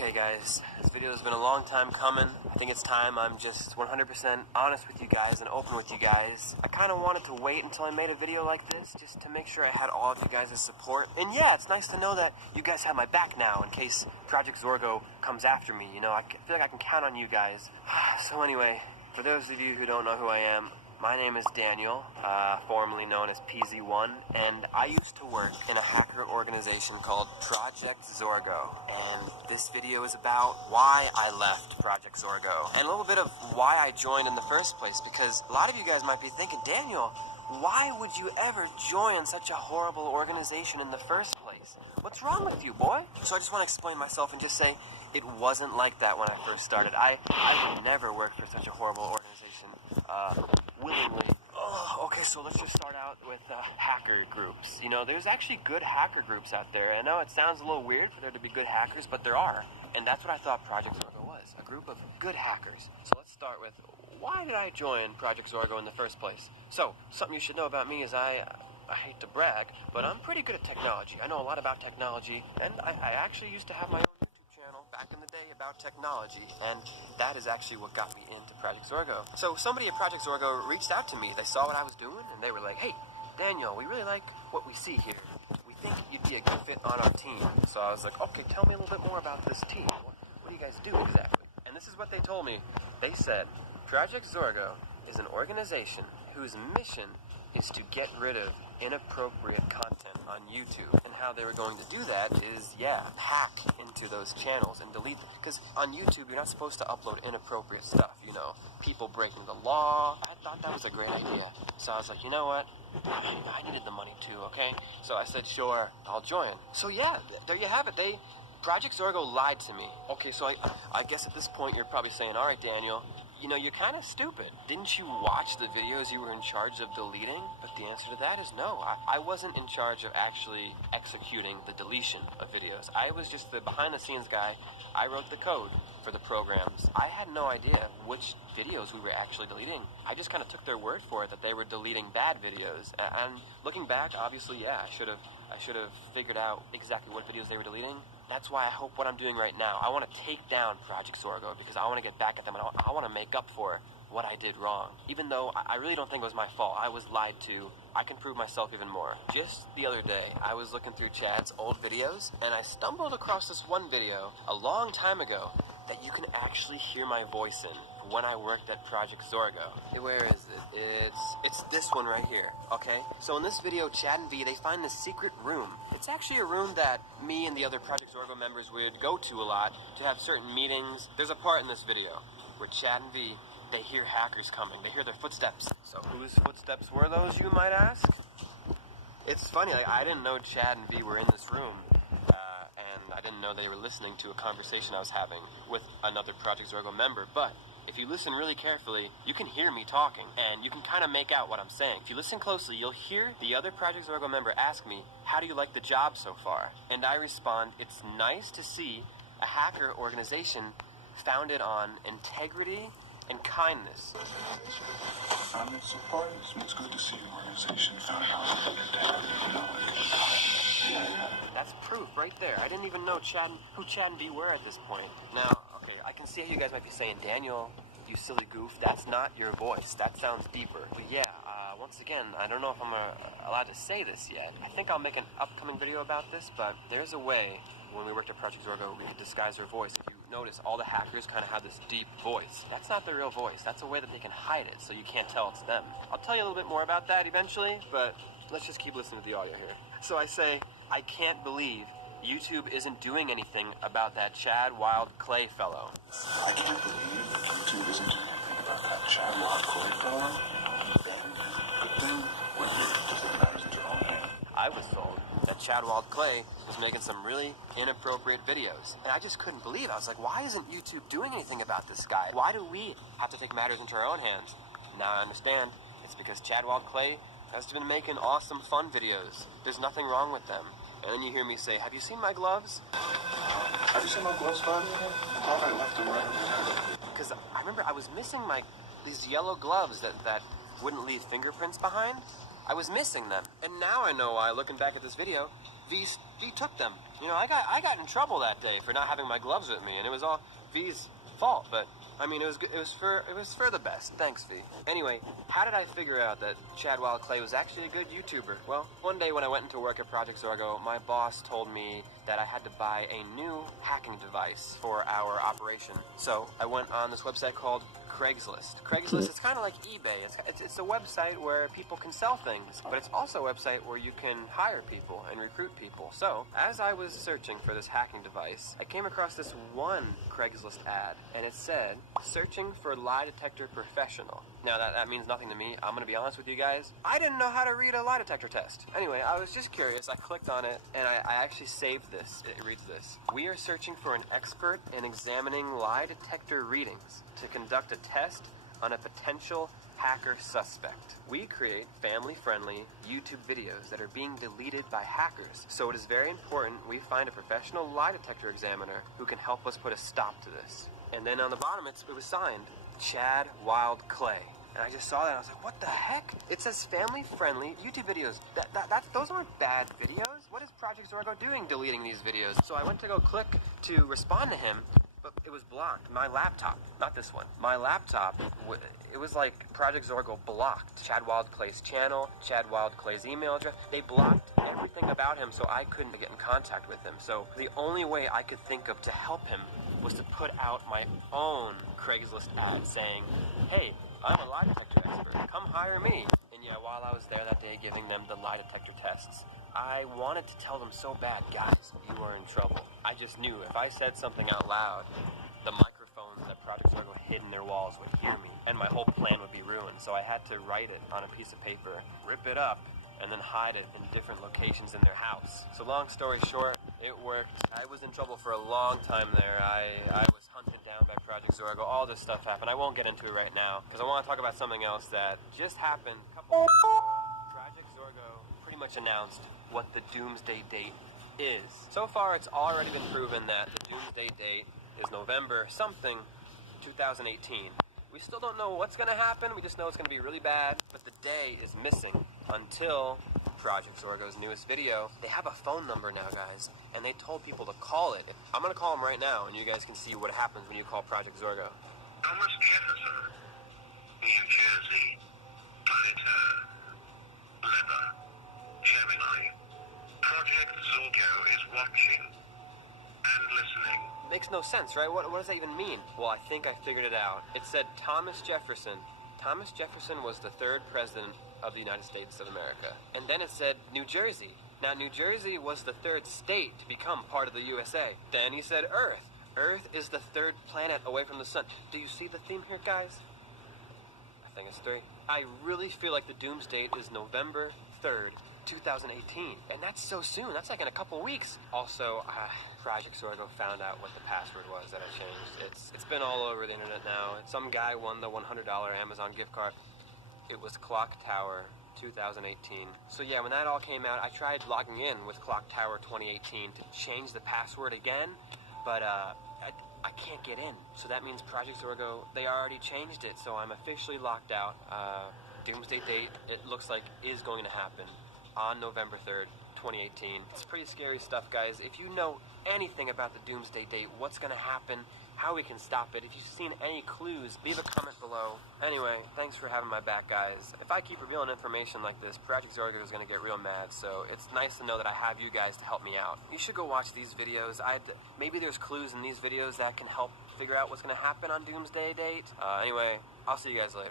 Okay guys, this video has been a long time coming. I think it's time I'm just 100% honest with you guys and open with you guys. I kind of wanted to wait until I made a video like this just to make sure I had all of you guys' support. And yeah, it's nice to know that you guys have my back now in case Project Zorgo comes after me. You know, I feel like I can count on you guys. So anyway, for those of you who don't know who I am, my name is Daniel, formerly known as PZ1, and I used to work in a hacker organization called Project Zorgo. And this video is about why I left Project Zorgo, and a little bit of why I joined in the first place, because a lot of you guys might be thinking, Daniel, why would you ever join such a horrible organization in the first place? What's wrong with you, boy? So I just want to explain myself and just say, it wasn't like that when I first started. I would never work for such a horrible organization, willingly. Okay, so let's just start out with hacker groups. You know, there's actually good hacker groups out there. I know it sounds a little weird for there to be good hackers, but there are. And that's what I thought Project Zorgo was, a group of good hackers. So let's start with, why did I join Project Zorgo in the first place? So, something you should know about me is I hate to brag, but I'm pretty good at technology. I know a lot about technology, and I actually used to have my own YouTube channel back in the day about technology, and that is actually what got me into Project Zorgo. So somebody at Project Zorgo reached out to me. They saw what I was doing, and they were like, hey, Daniel, we really like what we see here. We think you'd be a good fit on our team. So I was like, okay, tell me a little bit more about this team. What do you guys do exactly? And this is what they told me. They said, Project Zorgo is an organization whose mission is to get rid of inappropriate content on YouTube. And how they were going to do that is, hack into those channels and delete them. Because on YouTube, you're not supposed to upload inappropriate stuff, you know, people breaking the law. I thought that was a great idea. So I was like, you know what? I needed the money too, okay? So I said, sure, I'll join. So yeah, there you have it. Project Zorgo lied to me. Okay, so I guess at this point you're probably saying, all right, Daniel, you know, you're kind of stupid. Didn't you watch the videos you were in charge of deleting? But the answer to that is no. I wasn't in charge of actually executing the deletion of videos. I was just the behind-the-scenes guy. I wrote the code for the programs. I had no idea which videos we were actually deleting. I just kind of took their word for it that they were deleting bad videos. And looking back, obviously, yeah, I should have figured out exactly what videos they were deleting. That's why I hope what I'm doing right now, I want to take down Project Zorgo because I want to get back at them and I want to make up for what I did wrong. Even though I really don't think it was my fault. I was lied to. I can prove myself even more. Just the other day, I was looking through Chad's old videos and I stumbled across this one video a long time ago that you can actually hear my voice in when I worked at Project Zorgo. Where is it? It's this one right here, okay? So in this video, Chad and V, they find this secret room. It's actually a room that me and the other Project Zorgo members would go to a lot to have certain meetings. There's a part in this video where Chad and V, they hear hackers coming. They hear their footsteps. So whose footsteps were those, you might ask? It's funny, like, I didn't know Chad and V were in this room. And I didn't know they were listening to a conversation I was having with another Project Zorgo member. But if you listen really carefully, you can hear me talking, and you can kind of make out what I'm saying. If you listen closely, you'll hear the other Project Zorgo member ask me, how do you like the job so far? And I respond, it's nice to see a hacker organization founded on integrity and kindness. So far, it's good to see an organization founded on integrity. That's proof right there. I didn't even know who Chad and V were at this point. Now, okay, I can see how you guys might be saying, Daniel, you silly goof, that's not your voice. That sounds deeper. But yeah, once again, I don't know if I'm allowed to say this yet. I think I'll make an upcoming video about this, but there's a way when we worked at Project Zorgo, we could disguise our voice. If you notice, all the hackers kind of have this deep voice. That's not their real voice. That's a way that they can hide it so you can't tell it's them. I'll tell you a little bit more about that eventually, but let's just keep listening to the audio here. So I say, I can't believe YouTube isn't doing anything about that Chad Wild Clay fellow. I can't believe YouTube isn't doing anything about that Chad Wild Clay fellow. Good thing we're here to take matters into our own hands. I was told that Chad Wild Clay was making some really inappropriate videos. And I just couldn't believe it. I was like, why isn't YouTube doing anything about this guy? Why do we have to take matters into our own hands? Now I understand. It's because Chad Wild Clay has been making awesome fun videos. There's nothing wrong with them. And then you hear me say, have you seen my gloves? Have you seen my gloves, buddy? I thought I left them right. Because I remember I was missing these yellow gloves that wouldn't leave fingerprints behind. I was missing them. And now I know why, looking back at this video, V took them. You know, I got in trouble that day for not having my gloves with me, and it was all V's fault. But I mean, it was for the best. Thanks, V. Anyway, how did I figure out that Chad Wild Clay was actually a good YouTuber? Well, one day when I went into work at Project Zorgo, my boss told me that I had to buy a new hacking device for our operation. So I went on this website called Craigslist. Craigslist is kind of like eBay. It's a website where people can sell things, but it's also a website where you can hire people and recruit people. So as I was searching for this hacking device, I came across this one Craigslist ad, and it said, searching for lie detector professional. Now that means nothing to me. I'm gonna be honest with you guys. I didn't know how to read a lie detector test. Anyway, I was just curious. I clicked on it, and I actually saved this. It reads this: we are searching for an expert in examining lie detector readings to conduct a test on a potential hacker suspect. We create family-friendly YouTube videos that are being deleted by hackers, so it is very important we find a professional lie detector examiner who can help us put a stop to this. And then on the bottom, it was signed Chad Wild Clay. And I just saw that, and I was like, what the heck? It says family-friendly YouTube videos. Those aren't bad videos. What is Project Zorgo doing deleting these videos? So I went to go click to respond to him, but it was blocked. My laptop, not this one. My laptop, it was like Project Zorgo blocked Chad Wild Clay's channel, Chad Wild Clay's email address. They blocked everything about him, so I couldn't get in contact with him. So the only way I could think of to help him was to put out my own Craigslist ad saying, hey, I'm a lie detector expert. Come hire me. And yeah, while I was there that day giving them the lie detector tests, I wanted to tell them so bad, guys, you are in trouble. I just knew if I said something out loud, the microphones that Project Zorgo hid in their walls would hear me, and my whole plan would be ruined. So I had to write it on a piece of paper, rip it up, and then hide it in different locations in their house. So long story short, it worked. I was in trouble for a long time there. I was hunted down by Project Zorgo. All this stuff happened. I won't get into it right now, because I want to talk about something else that just happened a couple weeks ago. Project Zorgo pretty much announced what the doomsday date is. So far, it's already been proven that the doomsday date is November something 2018. We still don't know what's going to happen. We just know it's going to be really bad. But the day is missing until Project Zorgo's newest video. They have a phone number now, guys, and they told people to call it. I'm going to call them right now, and you guys can see what happens when you call Project Zorgo. Thomas Jefferson, New Jersey, Planetary, Leather, Gemini. Project Zorgo is watching and listening. Makes no sense, right? What does that even mean? Well, I think I figured it out. It said Thomas Jefferson. Thomas Jefferson was the third president of the United States of America. And then it said New Jersey. Now, New Jersey was the third state to become part of the USA. Then he said Earth. Earth is the third planet away from the sun. Do you see the theme here, guys? I think it's 3. I really feel like the doomsday is November 3rd, 2018. And that's so soon. That's like in a couple weeks. Also, Project Zorgo found out what the password was that I changed. It's been all over the internet now. Some guy won the $100 Amazon gift card. It was Clock Tower 2018. So yeah, when that all came out, I tried logging in with Clock Tower 2018 to change the password again, but I can't get in. So that means Project Zorgo, they already changed it, so I'm officially locked out. Doomsday date, it looks like, is going to happen on November 3rd, 2018. It's pretty scary stuff, guys. If you know anything about the doomsday date, what's going to happen, how we can stop it, if you've seen any clues, leave a comment below. Anyway, thanks for having my back, guys. If I keep revealing information like this, Project Zorgo is going to get real mad, so it's nice to know that I have you guys to help me out. You should go watch these videos. Maybe there's clues in these videos that can help figure out what's going to happen on doomsday date. Anyway, I'll see you guys later.